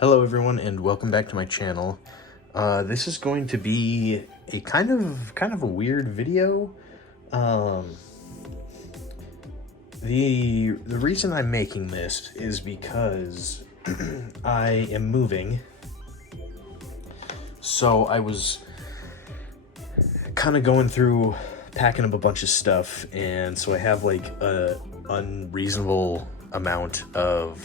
Hello everyone and welcome back to my channel. This is going to be a kind of a weird video. The reason I'm making this is because I am moving. So I was kind of going through packing up a bunch of stuff, and so I have like a unreasonable amount of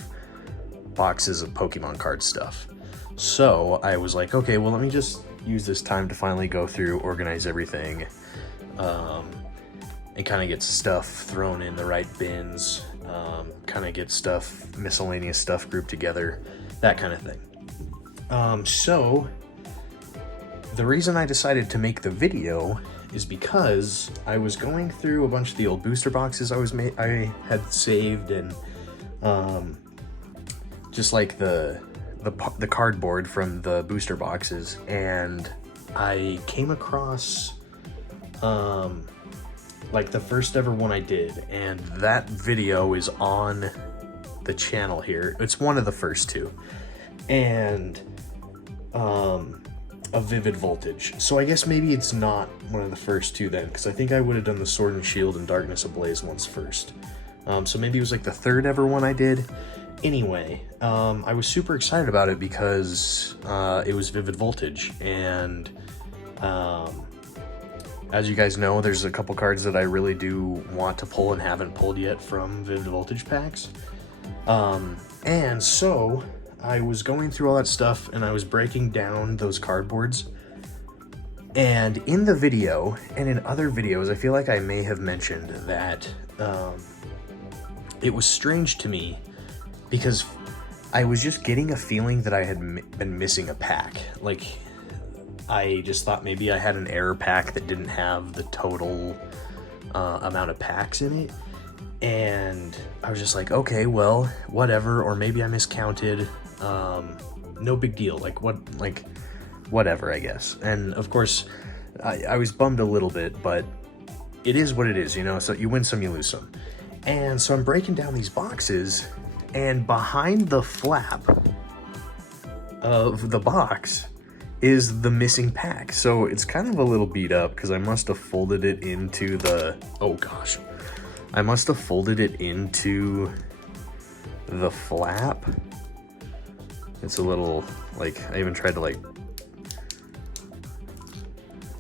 boxes of Pokemon card stuff. So I was like, okay, well, let me just use this time to finally go through, organize everything, and kind of get stuff thrown in the right bins, kind of get miscellaneous stuff grouped together, that kind of thing. So the reason I decided to make the video is because I was going through a bunch of the old booster boxes I had saved, and just like the cardboard from the booster boxes, and I came across like the first ever one I did, and that video is on the channel here. It's one of the first two, and a Vivid Voltage. So I guess maybe it's not one of the first two then, because I think I would have done the Sword and Shield and Darkness Ablaze ones first. So maybe it was like the third ever one I did. Anyway, I was super excited about it because it was Vivid Voltage, and as you guys know, there's a couple cards that I really do want to pull and haven't pulled yet from Vivid Voltage packs. And so I was going through all that stuff, and I was breaking down those cardboards. And in the video, and in other videos, I feel like I may have mentioned that it was strange to me because I was just getting a feeling that I had been missing a pack. Like, I just thought maybe I had an error pack that didn't have the total amount of packs in it. And I was just like, okay, well, whatever, or maybe I miscounted. No big deal, whatever, I guess. And of course, I was bummed a little bit, but it is what it is, you know, so you win some, you lose some. And so I'm breaking down these boxes, and behind the flap of the box is the missing pack. So it's kind of a little beat up because I must have folded it into the, oh gosh, I must have folded it into the flap. It's a little, like, I even tried to like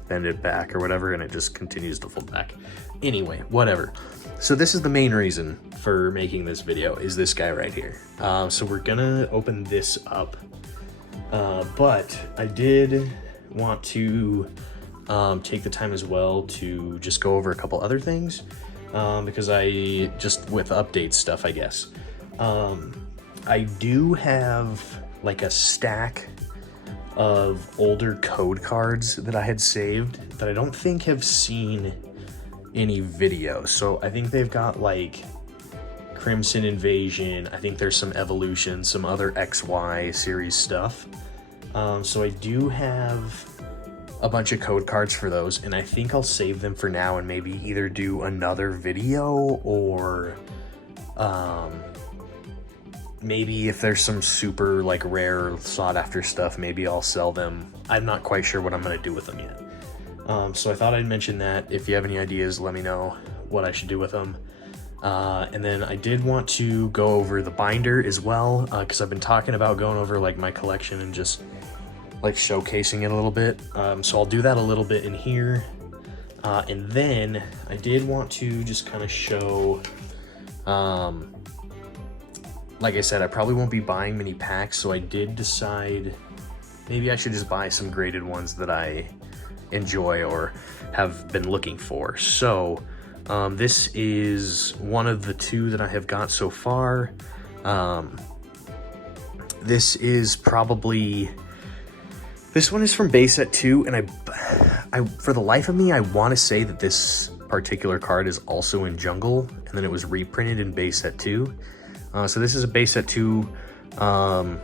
bend it back or whatever, and it just continues to fold back. Anyway, whatever. So this is the main reason for making this video, is this guy right here. So we're gonna open this up, but I did want to take the time as well to just go over a couple other things, because I just, with update stuff, I guess. I do have like a stack of older code cards that I had saved that I don't think have seen any videos. So I think they've got like Crimson Invasion, I think there's some Evolution, some other XY series stuff. So I do have a bunch of code cards for those, and I think I'll save them for now and maybe either do another video, or maybe if there's some super like rare sought after stuff, maybe I'll sell them. I'm not quite sure what I'm gonna do with them yet. So I thought I'd mention that. If you have any ideas, let me know what I should do with them. And then I did want to go over the binder as well, because I've been talking about going over like my collection and just like showcasing it a little bit. So I'll do that a little bit in here. And then I did want to just kind of show, like I said, I probably won't be buying many packs, so I did decide maybe I should just buy some graded ones that I enjoy or have been looking for. So this is one of the two that I have got so far. This is probably, this one is from base set 2, and I for the life of me, I want to say that this particular card is also in Jungle, and then it was reprinted in base set 2. So this is a base set 2 Holo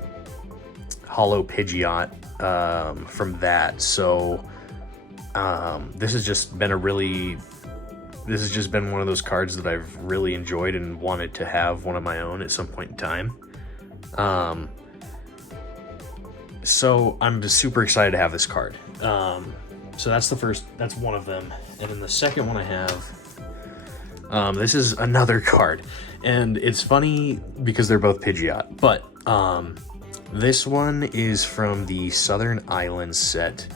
Pidgeot from that. So this has just been one of those cards that I've really enjoyed and wanted to have one of my own at some point in time. So I'm just super excited to have this card. So that's one of them. And then the second one I have, this is another card. And it's funny because they're both Pidgeot, but this one is from the Southern Islands set,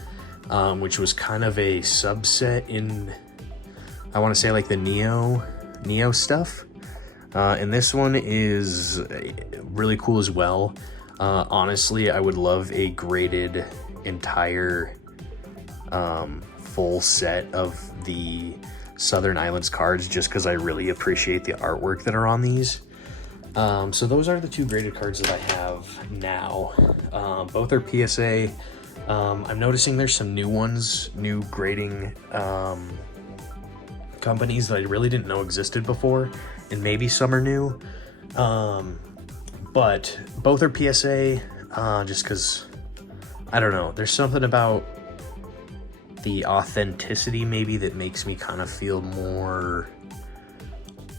which was kind of a subset in, I want to say, like the Neo stuff. And this one is really cool as well. Honestly, I would love a graded entire full set of the Southern Islands cards, just because I really appreciate the artwork that are on these. So those are the two graded cards that I have now. Both are PSA. I'm noticing there's some new ones, new grading companies that I really didn't know existed before, and maybe some are new. But both are PSA, just because, I don't know, there's something about the authenticity maybe that makes me kind of feel more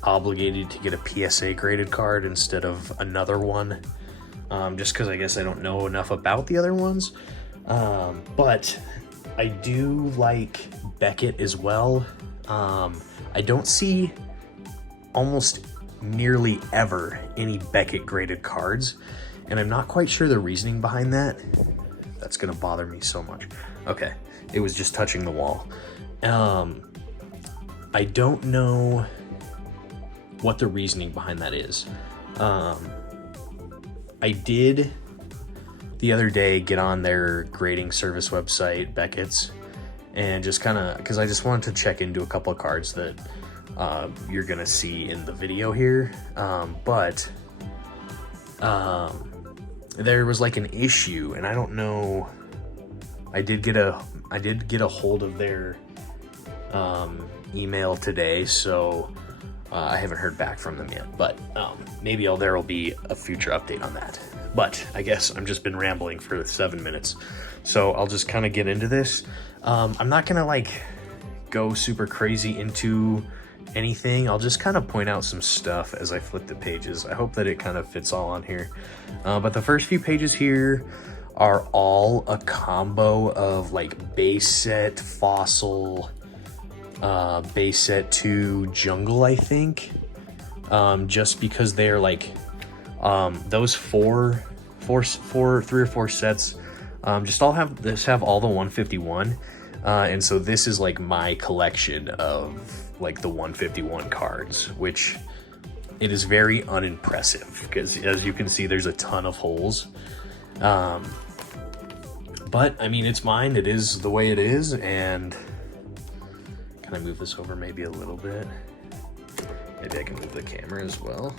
obligated to get a PSA graded card instead of another one, just because I guess I don't know enough about the other ones. But I do like Beckett as well. I don't see almost nearly ever any Beckett graded cards, and I'm not quite sure the reasoning behind that. That's gonna bother me so much. Okay, it was just touching the wall. I don't know what the reasoning behind that is. I did the other day get on their grading service website, Beckett's, and just kind of, because I just wanted to check into a couple of cards that you're gonna see in the video here, but there was like an issue, and I don't know. I did get a hold of their email today, so I haven't heard back from them yet, but maybe there will be a future update on that. But I guess I've just been rambling for 7 minutes, so I'll just kind of get into this. I'm not gonna like go super crazy into anything. I'll just kind of point out some stuff as I flip the pages. I hope that it kind of fits all on here. But the first few pages here are all a combo of like base set, fossil, base set 2, jungle, I think. Just because they're like those three or four sets just all have all the 151, and so this is like my collection of like the 151 cards, which it is very unimpressive because, as you can see, there's a ton of holes. But I mean, it's mine. It is the way it is. And can I move this over maybe a little bit? Maybe I can move the camera as well.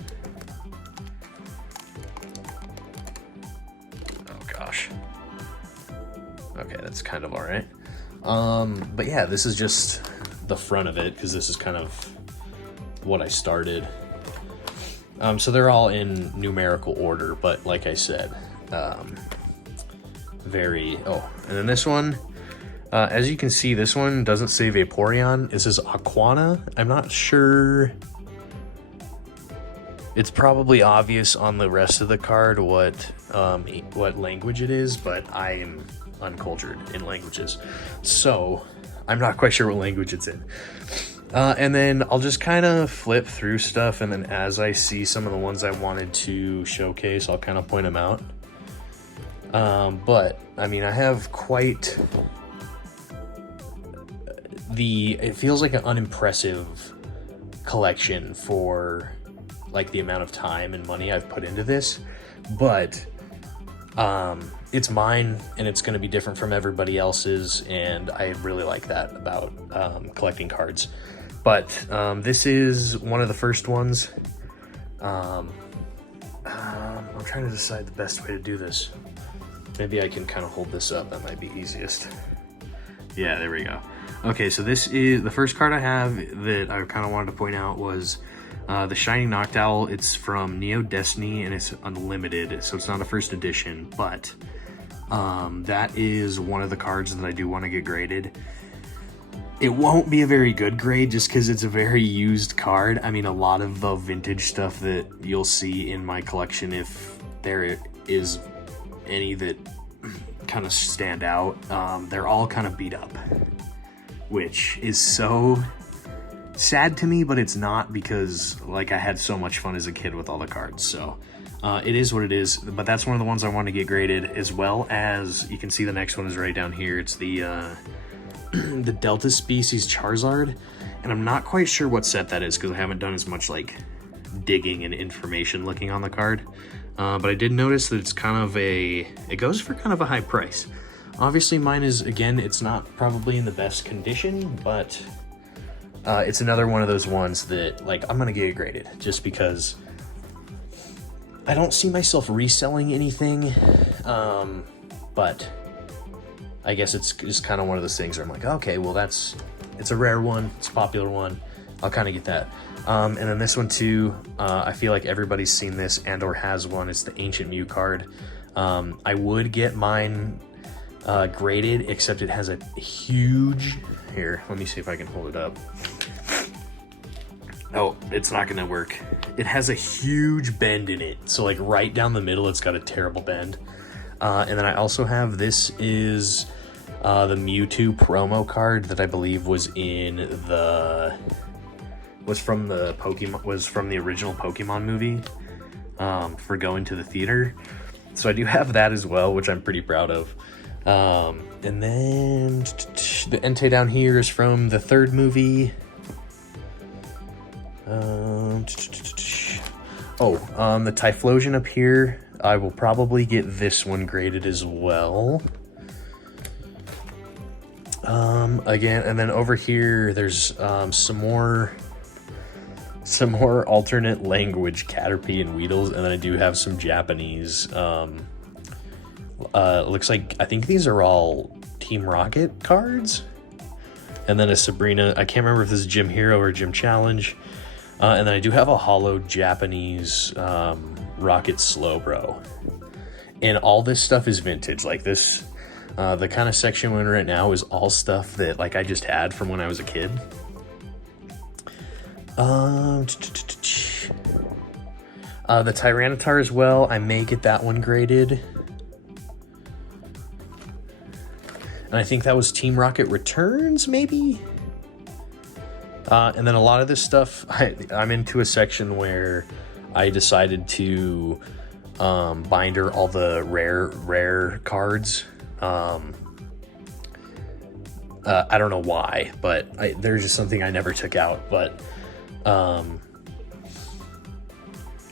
Oh gosh. Okay, that's kind of all right. But yeah, this is just the front of it, because this is kind of what I started. So they're all in numerical order, but like I said, and then this one, as you can see, this one doesn't say Vaporeon. It says Aquana. I'm not sure. It's probably obvious on the rest of the card what language it is, but I am uncultured in languages, so I'm not quite sure what language it's in. And then I'll just kind of flip through stuff, and then as I see some of the ones I wanted to showcase, I'll kind of point them out. But I mean, I have quite it feels like an unimpressive collection for like the amount of time and money I've put into this, but it's mine, and it's going to be different from everybody else's, and I really like that about collecting cards. But this is one of the first ones. I'm trying to decide the best way to do this. Maybe I can kind of hold this up. That might be easiest. Yeah, there we go. Okay, so this is the first card I have that I kind of wanted to point out was the Shining Noctowl. It's from Neo Destiny, and it's unlimited, so it's not a first edition, but that is one of the cards that I do want to get graded. It won't be a very good grade just because it's a very used card. I mean, a lot of the vintage stuff that you'll see in my collection, if there is any that kind of stand out. They're all kind of beat up, which is so sad to me, but it's not, because like I had so much fun as a kid with all the cards. So it is what it is, but that's one of the ones I want to get graded, as well as you can see the next one is right down here. It's the the Delta Species Charizard, and I'm not quite sure what set that is because I haven't done as much like digging and information looking on the card. But I did notice that it's kind of it goes for kind of a high price. Obviously mine is, again, it's not probably in the best condition, but it's another one of those ones that, like, I'm gonna get it graded just because I don't see myself reselling anything. But I guess it's just kind of one of those things where I'm like, okay, well, it's a rare one, it's a popular one, I'll kind of get that. And then this one too, I feel like everybody's seen this and or has one. It's the Ancient Mew card. I would get mine graded, except it has a huge, here, let me see if I can hold it up. Oh, it's not gonna work. It has a huge bend in it. So like right down the middle, it's got a terrible bend. And then I also have, this is the Mewtwo promo card that I believe was from the original Pokemon movie, for going to the theater. So I do have that as well, which I'm pretty proud of. And then the Entei down here is from the third movie. The Typhlosion up here, I will probably get this one graded as well. Again, and then over here, there's some more alternate language Caterpie and Weedles, and then I do have some Japanese. Looks like, I think these are all Team Rocket cards. And then a Sabrina, I can't remember if this is Gym Hero or Gym Challenge. And then I do have a holo Japanese Rocket Slowbro. And all this stuff is vintage. Like this, the kind of section we're in right now is all stuff that like I just had from when I was a kid. The Tyranitar as well, I may get that one graded. And I think that was Team Rocket Returns, maybe? And then a lot of this stuff, I'm into a section where I decided to binder all the rare cards. I don't know why, but there's just something I never took out, but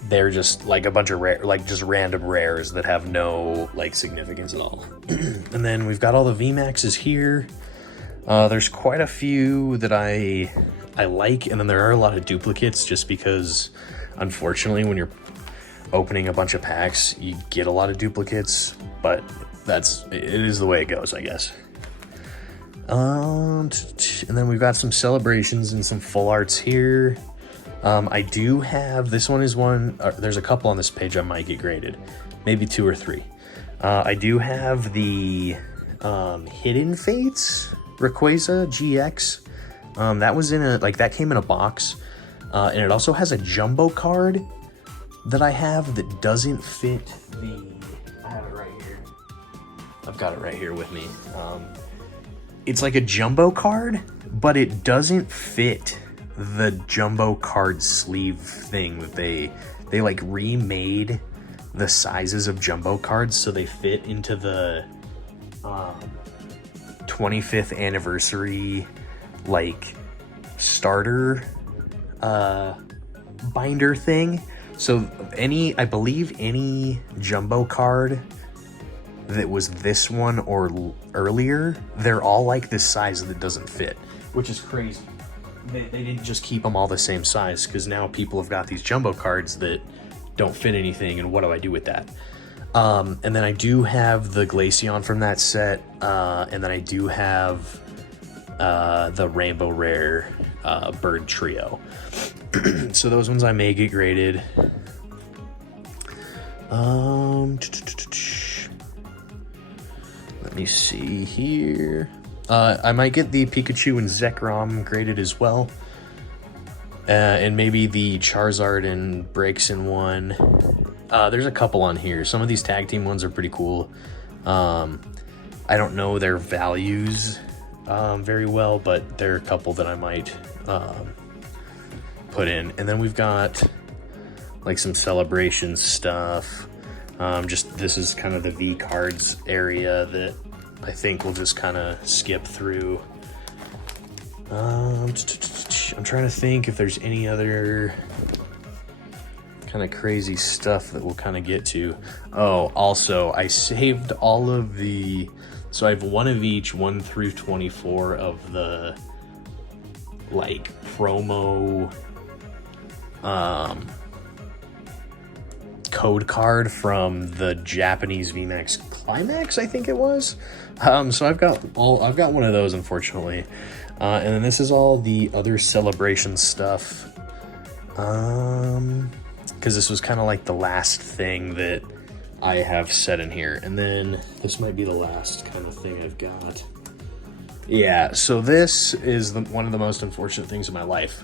they're just like a bunch of rare, like just random rares that have no like significance at all. And then we've got all the VMAXs here. There's quite a few that I like, and then there are a lot of duplicates just because, unfortunately, when you're opening a bunch of packs, you get a lot of duplicates, but it is the way it goes, I guess. And then we've got some celebrations and some full arts here. I do have, this one is one, there's a couple on this page I might get graded, maybe 2 or 3. I do have the Hidden Fates Rayquaza GX. That was that came in a box, and it also has a jumbo card that I have that doesn't fit I have it right here. I've got it right here with me. It's like a jumbo card, but it doesn't fit the jumbo card sleeve thing that they like remade the sizes of jumbo cards so they fit into the 25th anniversary like starter binder thing. So I believe any jumbo card that was this one or earlier, they're all like this size that doesn't fit, which is crazy. They didn't just keep them all the same size, because now people have got these jumbo cards that don't fit anything, and what do I do with that? And then I do have the Glaceon from that set, and then I do have the Rainbow Rare Bird Trio. So those ones I may get graded. Let me see here. I might get the Pikachu and Zekrom graded as well. And maybe the Charizard and Braixen one. There's a couple on here. Some of these tag team ones are pretty cool. I don't know their values very well, but there are a couple that I might put in. And then we've got like some celebration stuff. Just this is kind of the V cards area that I think we'll just kind of skip through. I'm trying to think if there's any other kind of crazy stuff that we'll kind of get to. Oh, also I saved all of the, so I have one of each, 1 through 24 of the like promo code card from the Japanese VMAX Climax, I think it was. So I've got one of those, unfortunately. And then this is all the other celebration stuff. Because this was kind of like the last thing that I have set in here. And then this might be the last kind of thing I've got. Yeah, so this is one of the most unfortunate things in my life.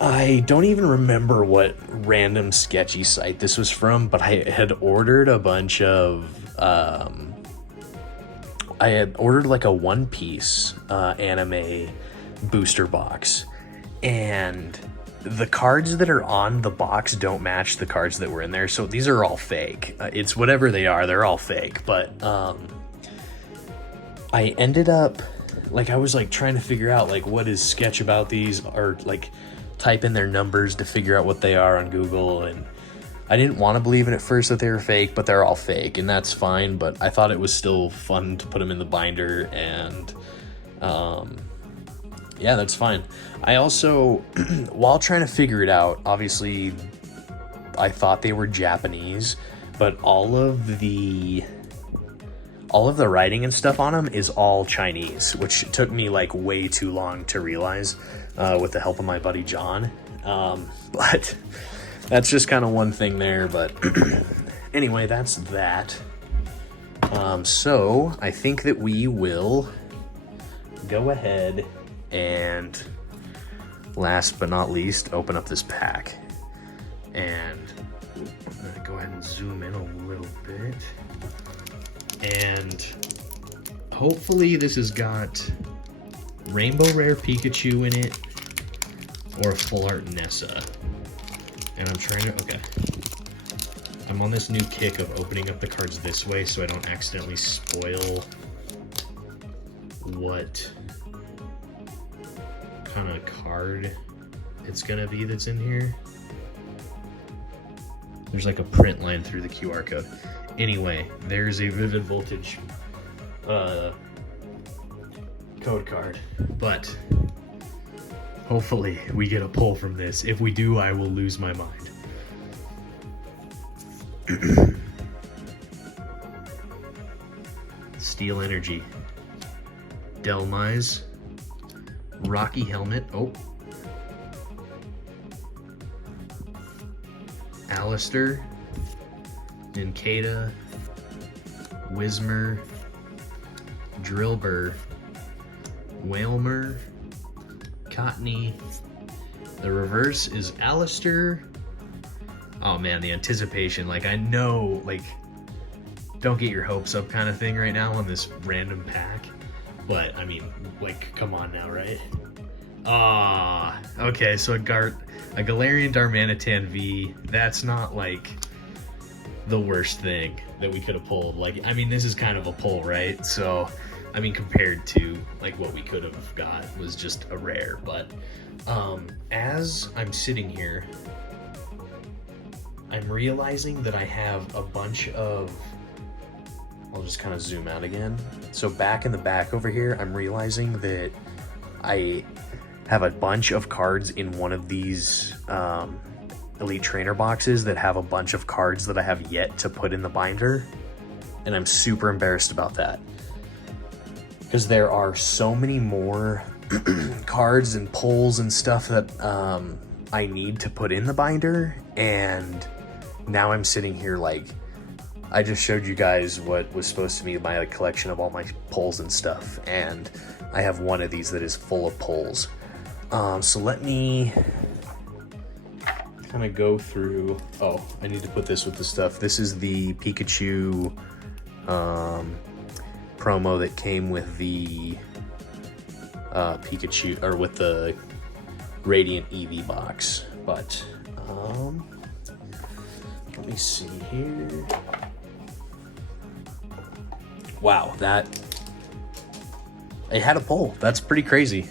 I don't even remember what random sketchy site this was from, but I had ordered a bunch of, I had ordered like a One Piece anime booster box, and the cards that are on the box don't match the cards that were in there, so these are all fake. It's whatever they are, they're all fake, but I ended up, like, I was like trying to figure out like what is sketch about these, or like type in their numbers to figure out what they are on Google, and I didn't want to believe it at first that they were fake, but they're all fake, and that's fine. But I thought it was still fun to put them in the binder, and yeah, that's fine. I also, while trying to figure it out, obviously I thought they were Japanese, but all of the writing and stuff on them is all Chinese, which took me like way too long to realize with the help of my buddy John. But that's just kind of one thing there. But anyway, that's that. So I think that we will go ahead and, last but not least, open up this pack. And I'm gonna go ahead and zoom in a little bit. And hopefully this has got Rainbow Rare Pikachu in it, or a Full Art Nessa. And I'm trying to, okay. I'm on this new kick of opening up the cards this way so I don't accidentally spoil what kind of card it's gonna be that's in here. There's like a print line through the QR code. Anyway, there's a Vivid Voltage code card, but hopefully we get a pull from this. If we do, I will lose my mind. Steel Energy, Delmise, Rocky Helmet, oh, Alistair, Nincada, Whismur, Drillbur, Wailmer, Cottony. The reverse is Alistair. Oh man, the anticipation. Like, I know, like, don't get your hopes up kind of thing right now on this random pack. But, I mean, like, come on now, right? Ah, okay, so a Galarian Darmanitan V. That's not, like, the worst thing that we could have pulled. Like, I mean, this is kind of a pull, right? So, I mean, compared to like what we could have got was just a rare. But as I'm sitting here, I'm realizing that I have a bunch of, I'll just kind of zoom out again. So back in the back over here, I'm realizing that I have a bunch of cards in one of these Elite Trainer boxes that have a bunch of cards that I have yet to put in the binder, and I'm super embarrassed about that because there are so many more cards and pulls and stuff that I need to put in the binder, and now I'm sitting here like, I just showed you guys what was supposed to be my collection of all my pulls and stuff, and I have one of these that is full of pulls. So let me kind of go through. Oh, I need to put this with the stuff. This is the Pikachu promo that came with the Pikachu, or with the Radiant Eevee box. But let me see here. Wow, that it had a pull. That's pretty crazy.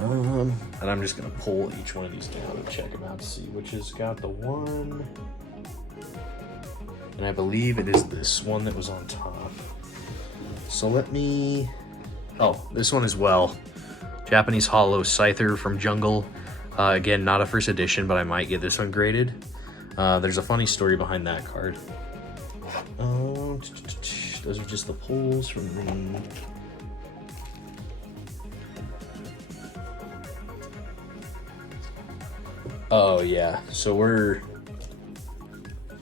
And I'm just gonna pull each one of these down and check them out to see which has got the one. And I believe it is this one that was on top. So let me, oh, this one as well. Japanese Hollow Scyther from Jungle. Again, not a first edition, but I might get this one graded. There's a funny story behind that card. Those are just the pulls from the... Oh yeah, so we're...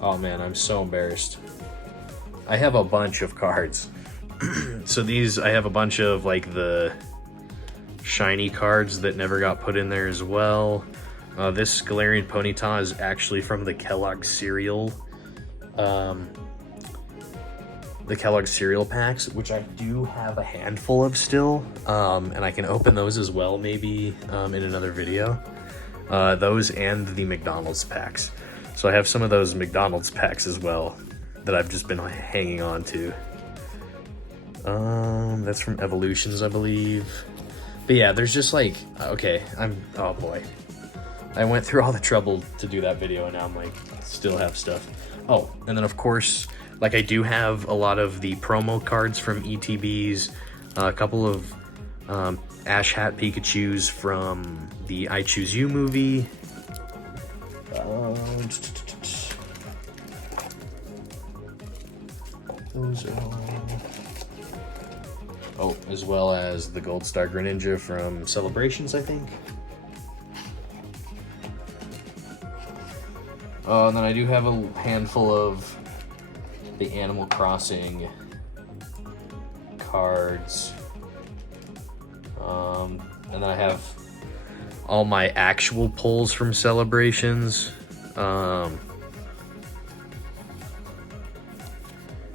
Oh man, I'm so embarrassed. I have a bunch of cards. So these, I have a bunch of like the shiny cards that never got put in there as well. This Galarian Ponyta is actually from the Kellogg cereal. The Kellogg cereal packs, which I do have a handful of still. And I can open those as well maybe in another video. Those and the McDonald's packs. So I have some of those McDonald's packs as well that I've just been hanging on to. That's from Evolutions, I believe. But yeah, there's just like, okay, oh boy. I went through all the trouble to do that video and now I'm like, still have stuff. Oh, and then of course, like I do have a lot of the promo cards from ETBs, a couple of Ash Hat Pikachus from the I Choose You movie. Those are all... Oh, as well as the Gold Star Greninja from Celebrations, I think. And then I do have a handful of the Animal Crossing cards. And then I have all my actual pulls from Celebrations.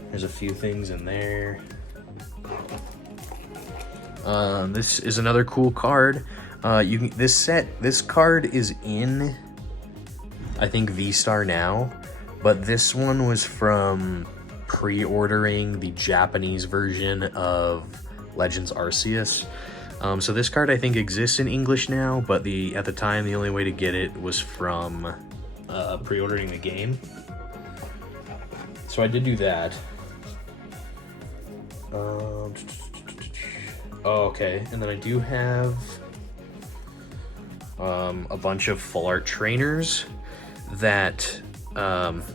There's a few things in there. This is another cool card. This card is in, I think, V-Star now, but this one was from pre-ordering the Japanese version of Legends Arceus. So this card I think exists in English now, but at the time the only way to get it was from pre-ordering the game. So I did do that. Okay, and then I do have a bunch of full art trainers that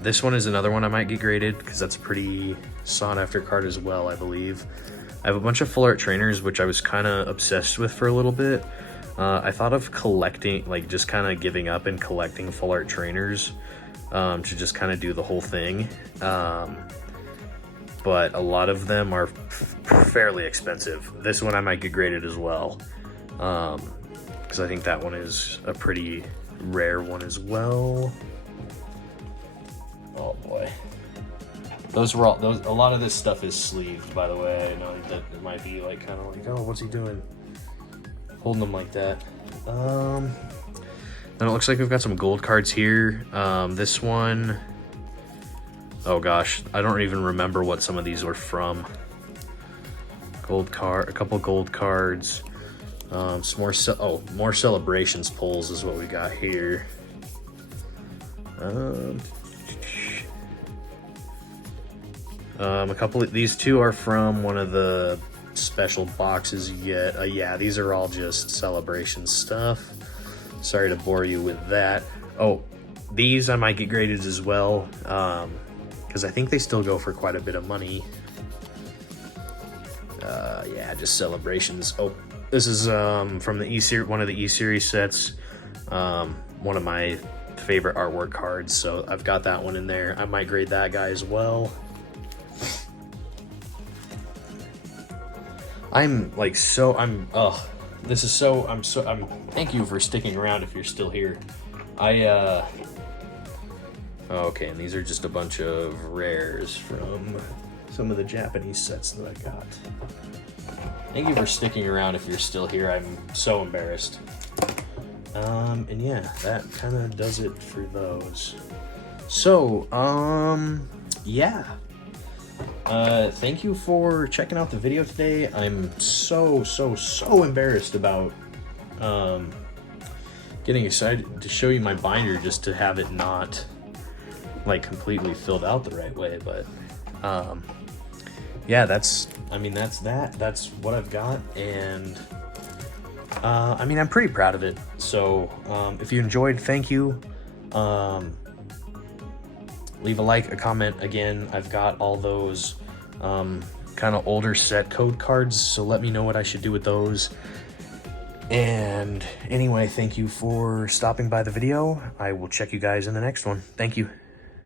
this one is another one I might get graded because that's a pretty sought after card as well, I believe. I have a bunch of full art trainers which I was kind of obsessed with for a little bit. I thought of collecting, like just kind of giving up and collecting full art trainers to just kind of do the whole thing. But a lot of them are fairly expensive. This one I might get graded as well, because I think that one is a pretty rare one as well. Oh boy, those were all those. A lot of this stuff is sleeved, by the way. I know that it might be like kind of like, oh, what's he doing, holding them like that. Then it looks like we've got some gold cards here. This one. Oh gosh, I don't even remember what some of these were from. Gold card, a couple gold cards. Some more more Celebrations pulls is what we got here. A couple of these two are from one of the special boxes yet. Yeah, these are all just Celebration stuff. Sorry to bore you with that. Oh, these I might get graded as well. Because I think they still go for quite a bit of money. Yeah, just Celebrations. Oh, this is from the E-Series, one of the E-Series sets. One of my favorite artwork cards, so I've got that one in there. I might grade that guy as well. Thank you for sticking around if you're still here. Okay, and these are just a bunch of rares from some of the Japanese sets that I got. Thank you for sticking around if you're still here. I'm so embarrassed. And yeah, that kind of does it for those. So, yeah. Thank you for checking out the video today. I'm so embarrassed about, getting excited to show you my binder just to have it not, like, completely filled out the right way, but, yeah, that's what I've got, and, I mean, I'm pretty proud of it. So, if you enjoyed, thank you. Leave a like, a comment. Again, I've got all those, kind of older set code cards, so let me know what I should do with those. And anyway, thank you for stopping by the video. I will check you guys in the next one. Thank you.